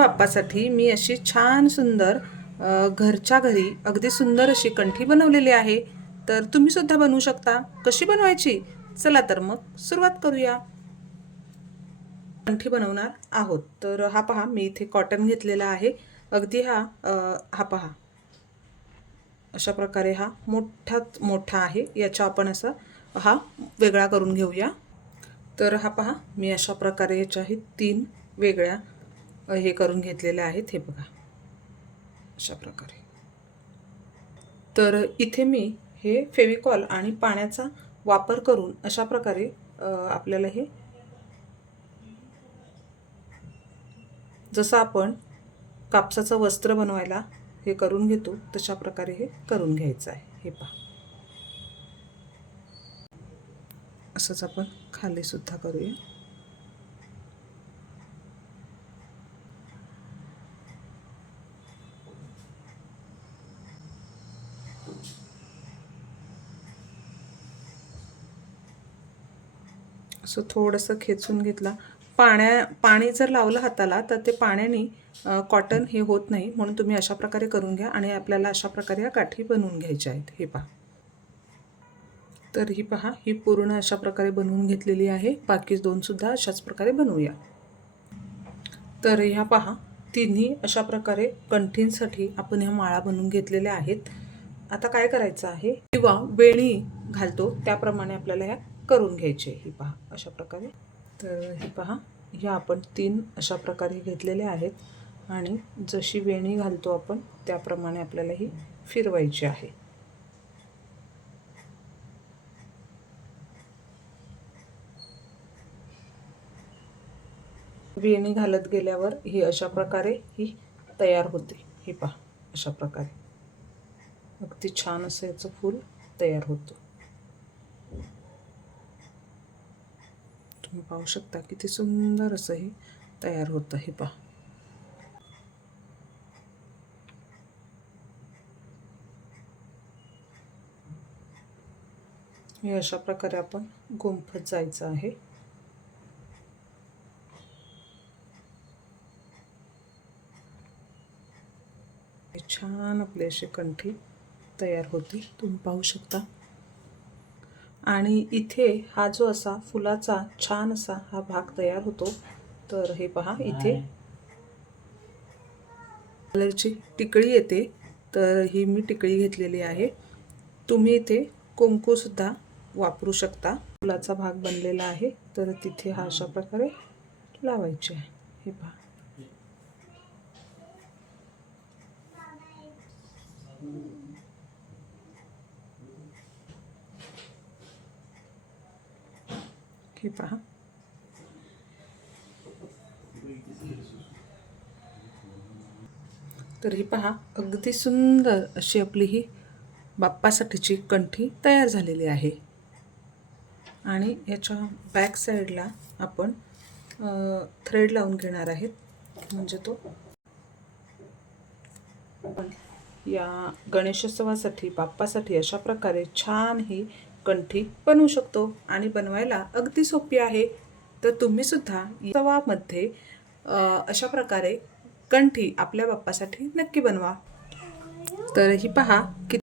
बाप्पासाठी मी अशी छान सुंदर घरच्या घरी अगदी सुंदर अशी कंठी बनवलेली आहे. तर तुम्ही सुद्धा बनवू शकता. कशी बनवायची? चला तर मग सुरुवात करूया. कंठी बनवणार आहोत. तर हा पहा मी इथे कॉटन घेतलेला आहे. अगदी हा हा पहा. अशा प्रकारे हा मोठात मोठा आहे. याचा आपण असं हा वेगळा करून घेऊया. तर हा पहा मी अशा प्रकारे याच्याही तीन वेगळ्या हे करून घेतलेले आहेत हे बघा. अशा प्रकारे. तर इथे मी हे फेविकॉल आणि पाण्याचा वापर करून अशा प्रकारे आपल्याला हे जसं आपण कापसाचं वस्त्र बनवायला हे करून घेतो तशा प्रकारे हे करून घ्यायचं आहे. हे पहा. असंच आपण खालीसुद्धा करूया. असं थोडंसं खेचून घेतला. पाण्या पाणी जर लावलं हाताला तर ते पाण्याने कॉटन हे होत नाही. म्हणून तुम्ही अशा प्रकारे करून घ्या आणि आपल्याला अशा प्रकारे या काठी बनवून घ्यायच्या आहेत. हे पहा. तर ही पहा ही पूर्ण अशा प्रकारे बनवून घेतलेली आहे. बाकी दोनसुद्धा अशाच प्रकारे बनवूया. तर ह्या पहा तिन्ही अशा प्रकारे कंठींसाठी आपण ह्या माळा बनवून घेतलेल्या आहेत. आता काय करायचं आहे? किंवा वेणी घालतो त्याप्रमाणे आपल्याला ह्या करून घ्यायचे ही पहा अशा प्रकारे. तर ही पहा ह्या आपण तीन अशा प्रकारे घेतलेल्या आहेत. आणि जशी वेणी घालतो आपण त्याप्रमाणे आपल्याला ही फिरवायची आहे. वेणी घालत गेल्यावर ही अशा प्रकारे ही तयार होते. ही पहा अशा प्रकारे. अगदी छान असं याचं फूल तयार होतं. तुम्ही पाहू शकता किती सुंदर असं हे तयार होतं हे पहा. हे अशा प्रकारे आपण गुंफत जायचं आहे. छान आपली अशी कंठी तयार होती तुम्ही पाहू शकता. आणि इथे हा जो असा फुलाचा छान असा हा भाग तयार होतो. तर हे पहा इथे. कलरची टिकळी येते. तर ही मी टिकळी घेतलेली आहे. तुम्ही इथे कुंकूसुद्धा वापरू शकता. फुलाचा भाग बनलेला आहे. तर तिथे हा अशा प्रकारे लावायचे आहे. हे पहा. हे पहा. तर ही पहा अगदी सुंदर अशी आपली ही बाप्पासाठीची कंठी तयार झालेली आहे. आणि याच्या बॅक साईडला आपण थ्रेड लावून घेणार आहेत. म्हणजे तो या गणेशोत्सवासाठी बाप्पासाठी अशा प्रकारे छान ही कंठी बनवू शकतो आणि बनवायला अगदी सोपी आहे. तर तुम्ही सुद्धा अशा प्रकारे कंठी आपल्या बाप्पासाठी नक्की बनवा. तर ही पहा की